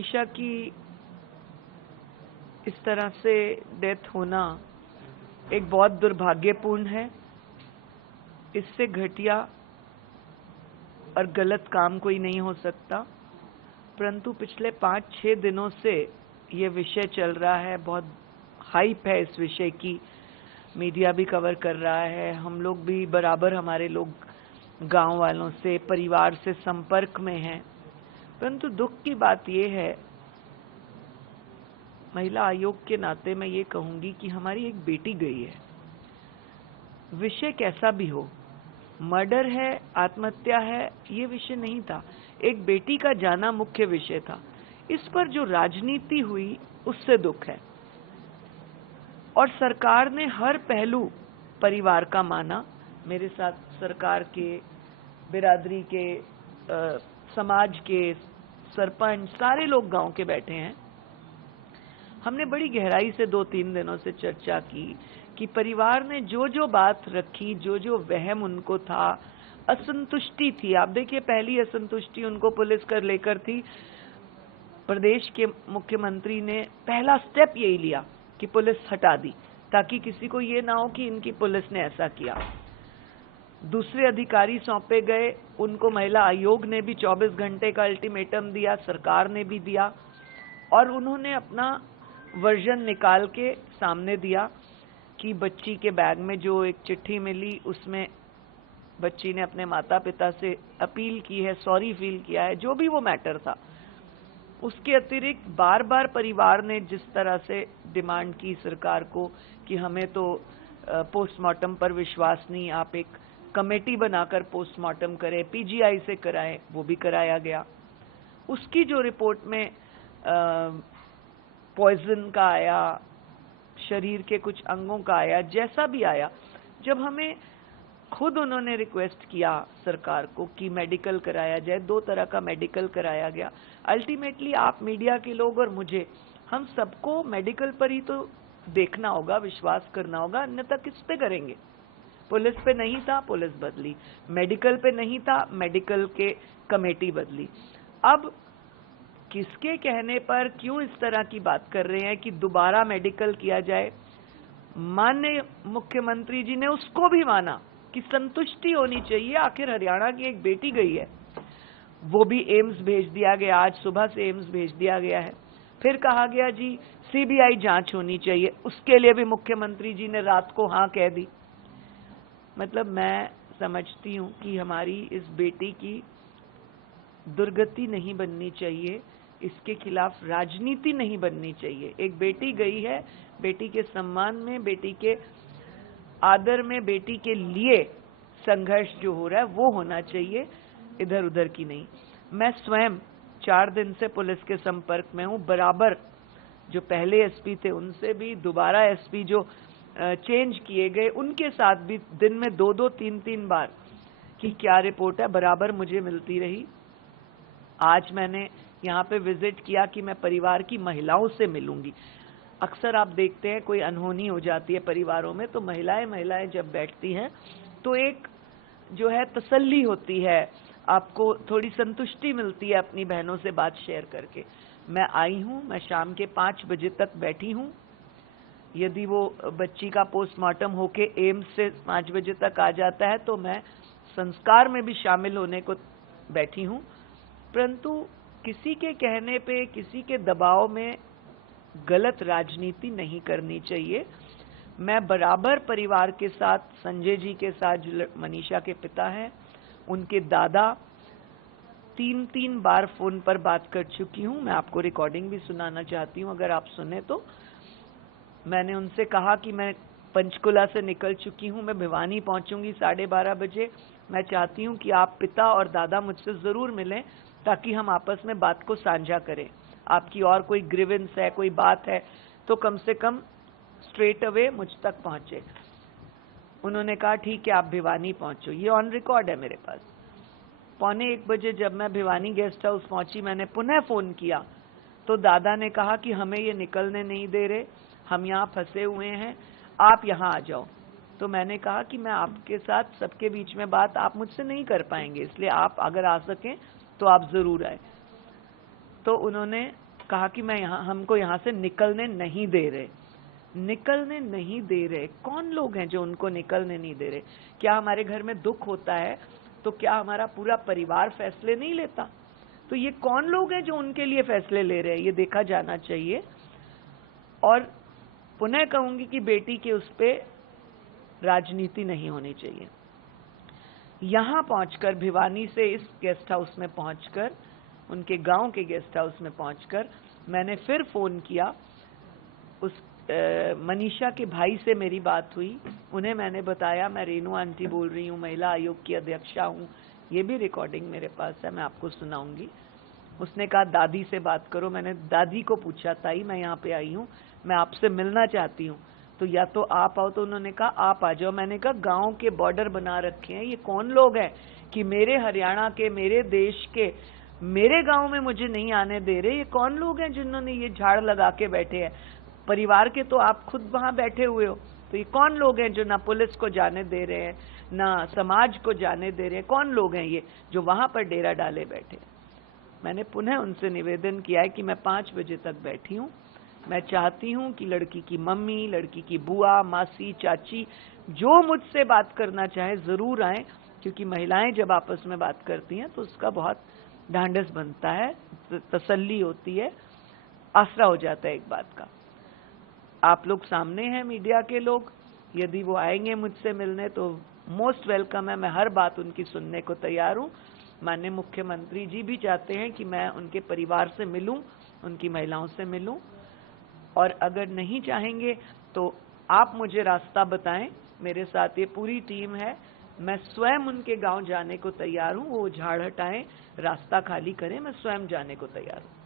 ईशा की इस तरह से डेथ होना एक बहुत दुर्भाग्यपूर्ण है। इससे घटिया और गलत काम कोई नहीं हो सकता, परंतु पिछले 5-6 दिनों से ये विषय चल रहा है। बहुत हाइप है इस विषय की, मीडिया भी कवर कर रहा है, हम लोग भी बराबर, हमारे लोग गांव वालों से, परिवार से संपर्क में हैं। परंतु दुख की बात यह है, महिला आयोग के नाते मैं ये कहूंगी कि हमारी एक बेटी गई है। विषय कैसा भी हो, मर्डर है, आत्महत्या है, ये विषय नहीं था। एक बेटी का जाना मुख्य विषय था। इस पर जो राजनीति हुई उससे दुख है। और सरकार ने हर पहलू परिवार का माना। मेरे साथ सरकार के, बिरादरी के, समाज के, सरपंच, सारे लोग गांव के बैठे हैं। हमने बड़ी गहराई से 2-3 दिनों से चर्चा की कि परिवार ने जो जो बात रखी, जो जो वहम उनको था, असंतुष्टि थी। आप देखिए, पहली असंतुष्टि उनको पुलिस कर लेकर थी। प्रदेश के मुख्यमंत्री ने पहला स्टेप यही लिया कि पुलिस हटा दी, ताकि किसी को ये ना हो कि इनकी पुलिस ने ऐसा किया। दूसरे अधिकारी सौंपे गए, उनको महिला आयोग ने भी 24 घंटे का अल्टीमेटम दिया, सरकार ने भी दिया, और उन्होंने अपना वर्जन निकाल के सामने दिया कि बच्ची के बैग में जो एक चिट्ठी मिली, उसमें बच्ची ने अपने माता पिता से अपील की है, सॉरी फील किया है, जो भी वो मैटर था। उसके अतिरिक्त बार बार परिवार ने जिस तरह से डिमांड की सरकार को कि हमें तो पोस्टमार्टम पर विश्वास नहीं, आप एक कमेटी बनाकर पोस्टमार्टम करें, पीजीआई से कराएं, वो भी कराया गया। उसकी जो रिपोर्ट में पॉइजन का आया, शरीर के कुछ अंगों का आया, जैसा भी आया, जब हमें खुद उन्होंने रिक्वेस्ट किया सरकार को कि मेडिकल कराया जाए, 2 तरह का मेडिकल कराया गया। अल्टीमेटली आप मीडिया के लोग और मुझे, हम सबको मेडिकल पर ही तो देखना होगा, विश्वास करना होगा, अन्यथा किस पे करेंगे। पुलिस पे नहीं था, पुलिस बदली, मेडिकल पे नहीं था, मेडिकल के कमेटी बदली। अब किसके कहने पर क्यों इस तरह की बात कर रहे हैं कि दोबारा मेडिकल किया जाए? माननीय मुख्यमंत्री जी ने उसको भी माना कि संतुष्टि होनी चाहिए, आखिर हरियाणा की एक बेटी गई है। वो भी एम्स भेज दिया गया, आज सुबह से एम्स भेज दिया गया है। फिर कहा गया जी सीबीआई जांच होनी चाहिए, उसके लिए भी मुख्यमंत्री जी ने रात को हाँ कह दी। मतलब मैं समझती हूं कि हमारी इस बेटी की दुर्गति नहीं बननी चाहिए, इसके खिलाफ राजनीति नहीं बननी चाहिए। एक बेटी गई है, बेटी के सम्मान में, बेटी के आदर में, बेटी के लिए संघर्ष जो हो रहा है वो होना चाहिए, इधर उधर की नहीं। मैं स्वयं 4 दिन से पुलिस के संपर्क में हूं, बराबर जो पहले एसपी थे उनसे भी, दोबारा एसपी जो चेंज किए गए उनके साथ भी दिन में 2-2, 3-3 बार कि क्या रिपोर्ट है, बराबर मुझे मिलती रही। आज मैंने यहाँ पे विजिट किया कि मैं परिवार की महिलाओं से मिलूंगी। अक्सर आप देखते हैं कोई अनहोनी हो जाती है परिवारों में, तो महिलाएं जब बैठती हैं तो एक जो है तसल्ली होती है, आपको थोड़ी संतुष्टि मिलती है अपनी बहनों से बात शेयर करके। मैं आई हूँ, मैं शाम के 5 बजे तक बैठी हूँ। यदि वो बच्ची का पोस्टमार्टम होके एम्स से 5 बजे तक आ जाता है तो मैं संस्कार में भी शामिल होने को बैठी हूँ। परंतु किसी के कहने पे, किसी के दबाव में गलत राजनीति नहीं करनी चाहिए। मैं बराबर परिवार के साथ, संजय जी के साथ जो मनीषा के पिता हैं, उनके दादा, 3-3 बार फोन पर बात कर चुकी हूं। मैं आपको रिकॉर्डिंग भी सुनाना चाहती हूं, अगर आप सुने तो। मैंने उनसे कहा कि मैं पंचकुला से निकल चुकी हूं, मैं भिवानी पहुंचूंगी 12:30 बजे। मैं चाहती हूं कि आप पिता और दादा मुझसे जरूर मिलें, ताकि हम आपस में बात को साझा करें। आपकी और कोई ग्रीवेंस है, कोई बात है, तो कम से कम स्ट्रेट अवे मुझ तक पहुंचे। उन्होंने कहा ठीक है, आप भिवानी पहुंचो। ये ऑन रिकॉर्ड है मेरे पास। 12:45 बजे जब मैं भिवानी गेस्ट हाउस पहुंची, मैंने पुनः फोन किया तो दादा ने कहा कि हमें ये निकलने नहीं दे रहे, हम यहाँ फंसे हुए हैं, आप यहाँ आ जाओ। तो मैंने कहा कि मैं आपके साथ सबके बीच में बात आप मुझसे नहीं कर पाएंगे, इसलिए आप अगर आ सकें तो आप जरूर आए। तो उन्होंने कहा कि हमको यहाँ से निकलने नहीं दे रहे। निकलने नहीं दे रहे, कौन लोग हैं जो उनको निकलने नहीं दे रहे? क्या हमारे घर में दुख होता है तो क्या हमारा पूरा परिवार फैसले नहीं लेता? तो ये कौन लोग हैं जो उनके लिए फैसले ले रहे हैं, ये देखा जाना चाहिए। और पुनः कहूंगी कि बेटी के उस पे राजनीति नहीं होनी चाहिए। यहां पहुंचकर, भिवानी से इस गेस्ट हाउस में पहुंचकर, उनके गांव के गेस्ट हाउस में पहुंचकर मैंने फिर फोन किया। उस मनीषा के भाई से मेरी बात हुई, उन्हें मैंने बताया मैं रेणु आंटी बोल रही हूँ, महिला आयोग की अध्यक्षा हूँ, ये भी रिकॉर्डिंग मेरे पास है, मैं आपको सुनाऊंगी। उसने कहा दादी से बात करो। मैंने दादी को पूछा, ताई मैं यहाँ पे आई हूँ, मैं आपसे मिलना चाहती हूँ, तो या तो आप आओ। तो उन्होंने कहा आप आ जाओ। मैंने कहा गांव के बॉर्डर बना रखे हैं, ये कौन लोग हैं कि मेरे हरियाणा के, मेरे देश के, मेरे गांव में मुझे नहीं आने दे रहे? ये कौन लोग हैं जिन्होंने ये झाड़ लगा के बैठे हैं? परिवार के तो आप खुद वहां बैठे हुए हो, तो ये कौन लोग हैं जो ना पुलिस को जाने दे रहे हैं, ना समाज को जाने दे रहे हैं? कौन लोग हैं ये जो वहां पर डेरा डाले बैठे? मैंने पुनः उनसे निवेदन किया है कि मैं 5 बजे तक बैठी हूं, मैं चाहती हूं कि लड़की की मम्मी, लड़की की बुआ, मासी, चाची जो मुझसे बात करना चाहे जरूर आए, क्योंकि महिलाएं जब आपस में बात करती हैं तो उसका बहुत ढांढस बनता है, तसल्ली होती है, आसरा हो जाता है एक बात का। आप लोग सामने हैं, मीडिया के लोग, यदि वो आएंगे मुझसे मिलने तो मोस्ट वेलकम है, मैं हर बात उनकी सुनने को तैयार हूं। माननीय मुख्यमंत्री जी भी चाहते हैं कि मैं उनके परिवार से मिलूं, उनकी महिलाओं से मिलूं, और अगर नहीं चाहेंगे तो आप मुझे रास्ता बताएं, मेरे साथ ये पूरी टीम है, मैं स्वयं उनके गांव जाने को तैयार हूं। वो झाड़ हटाएं, रास्ता खाली करें, मैं स्वयं जाने को तैयार हूं।